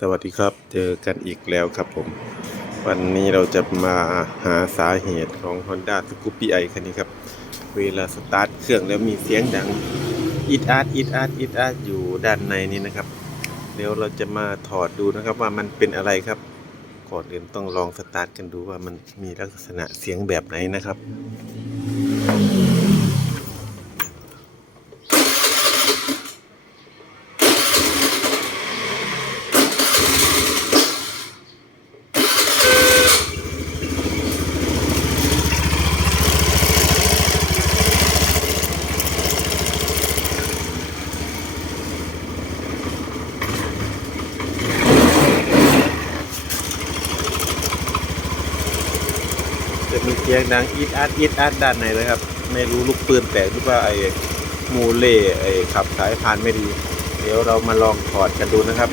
สวัสดีครับ เจอกันอีกแล้วครับผม วันนี้เราจะมาหาสาเหตุของ Honda s c o o p i คันนี้ครับ เวลาสตาร์ทเครื่องแล้วมีเสียงดังอิดอาร์ตอิดอาร์ตอิดอาร์ตอยู่ด้านในนี้นะครับ เดี๋ยวเราจะมาถอดดูนะครับว่ามันเป็นอะไรครับ ก่อนอื่นต้องลองสตาร์ทกันดูว่ามันมีลักษณะเสียงแบบไหนนะครับ จะมีเสียงดังอีดอัดอีดอัดด้านในเลยครับ ไม่รู้ลูกปืนแตกหรือว่าไอ้มูเล่ไอ้ขับสายพานไม่ดี เดี๋ยวเรามาลองถอดกันดูนะครับ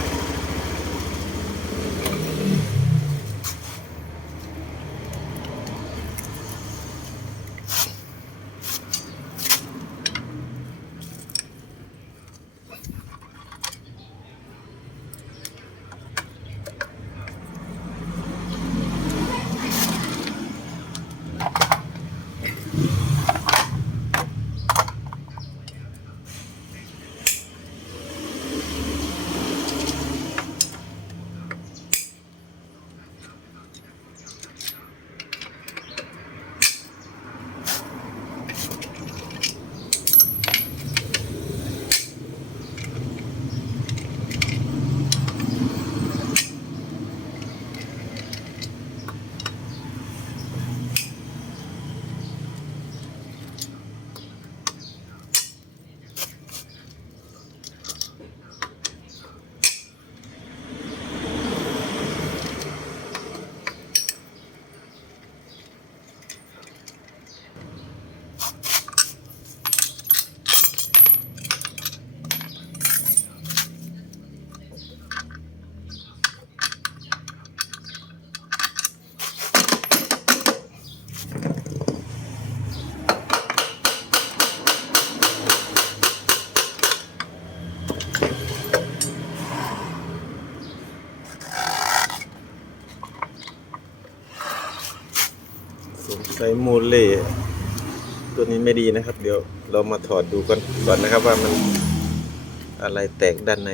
สงสัยมูเล่ตัวนี้ไม่ดีนะครับ เดี๋ยวเรามาถอดดูกันก่อนนะครับว่ามันอะไรแตกด้านใน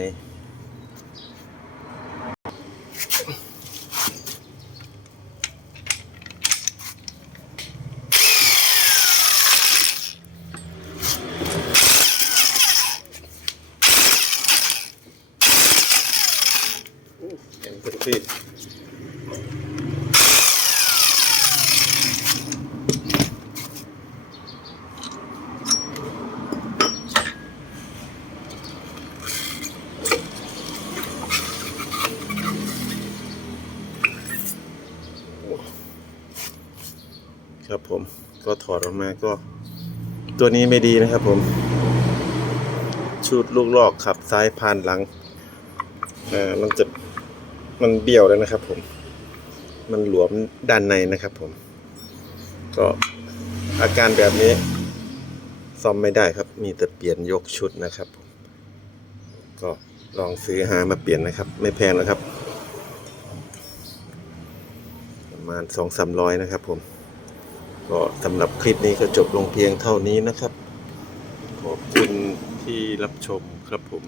เห็นทุกที่ ครับผมก็ถอดออกมาก็ ตัวนี้ไม่ดีนะครับผม ชุดลูกลอกขับซ้ายผ่านหลังอ่อมันจะมันเบี้ยวแล้วนะครับ ผม มันหลวมด้านในนะครับ ผม ก็อาการแบบนี้ ซ่อมไม่ได้ครับ มีแต่เปลี่ยนยกชุดนะครับผมก็ลองซื้อหามาเปลี่ยนนะครับ ไม่แพงนะครับ ประมาณสองสามร้อยนะครับผม ก็สำหรับคลิปนี้ก็จบลงเพียงเท่านี้นะครับ ขอบคุณที่รับชมครับผม